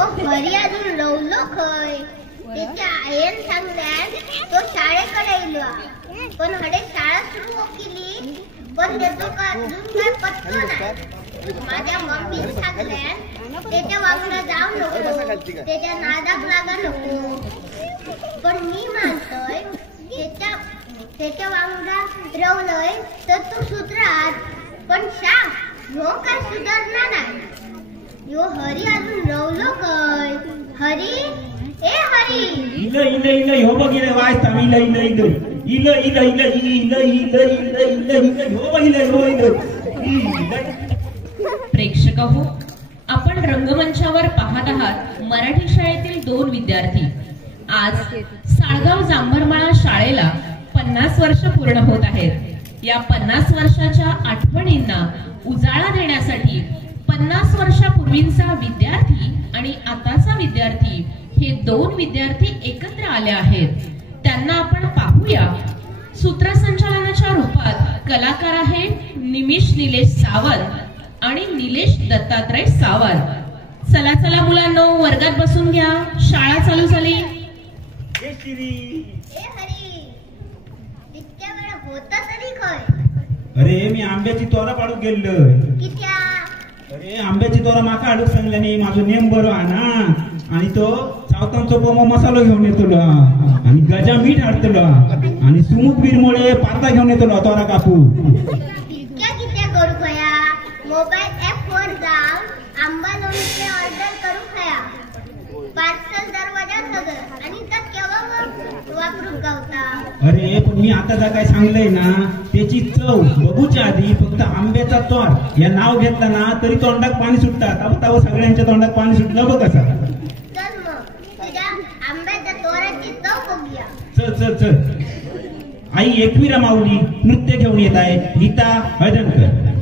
हरी अजून रवलो खय. त्याच्या आईन सांगल्यान तो शाळेकडे इलो. पण हडे शाळा सुरू केली पण त्याचो का अजून काय पत्तो नाही. माझ्या मम्मीने सांगल्यान त्याच्या वांगडा जाऊ नको, त्याच्या नादाक लागा नको. पण मी मानतोय त्याच्या वांगडा रवलय तर तू सुधरात. पण ह्यो काय सुधारला नाही. ह्यो हरी अजून रवलो खय. हरी ए हरी इल इल इल ह्यो बघ इल वाचता इल इल इल इल इल इल इल इल इल इल ह्यो बघ इल ह्यो इल. प्रेक्षकांनो, आपण रंगमंचावर पाहत आहात मराठी शाळेतील 2 विद्यार्थी. आज साळगाव जांभरमाळा शाळेला 50 वर्ष पूर्ण होत आहेत. या 50 वर्षाच्या आठवणींना उजाळा देण्यासाठी 50 वर्षापूर्वीचा विद्यार्थी आणि आताचा विद्यार्थी हे 2 विद्यार्थी एकत्र आले आहेत. त्यांना आपण पाहूया. सूत्रसंचालनाच्या रूपात कलाकार आहेत निमिष निलेश सावंत आणि निलेश दत्तात्रय सावंत. चला चला मुलांनो, वर्गात बसून घ्या. शाळा चालू झाली. ए हरी, इतक्या वेळ होता तरी खय. अरे मी आंब्याची तोरा पाडूक गेलो. कित्या? अरे आंब्याची तोरा माका हाडूक सांगल्यानी. माझो नेम बरो हा ना. आणि तो चावतांचो पोमो मसालो घेऊन येतलो आणि गजा मीठ हाडतलो आणि सुमुक बिरमोळे पारदा घेऊन येतलो तोरा कापू. कित्या करू खया? मोबाईल ऍप वर जाऊन आंबा लोणचे ऑर्डर करू खया. पार्सल दरवाजा सगळं आणि त्यात केव्हा वापरून गावता. अरे पण मी आता जा काय सांगलंय ना त्याची चव बघूच्या आधी फक्त आंब्याचा तोर या नाव घेतला ना तरी तोंडात पाणी सुटतात. आता सगळ्यांच्या तोंडात पाणी सुटलं बघ कसा. चल मग तुझ्या आंब्याच्या तोराची चव बघूया. चल चल चल. आई एकविरा माऊली नृत्य घेऊन येत आहे. गीता हळदणकर.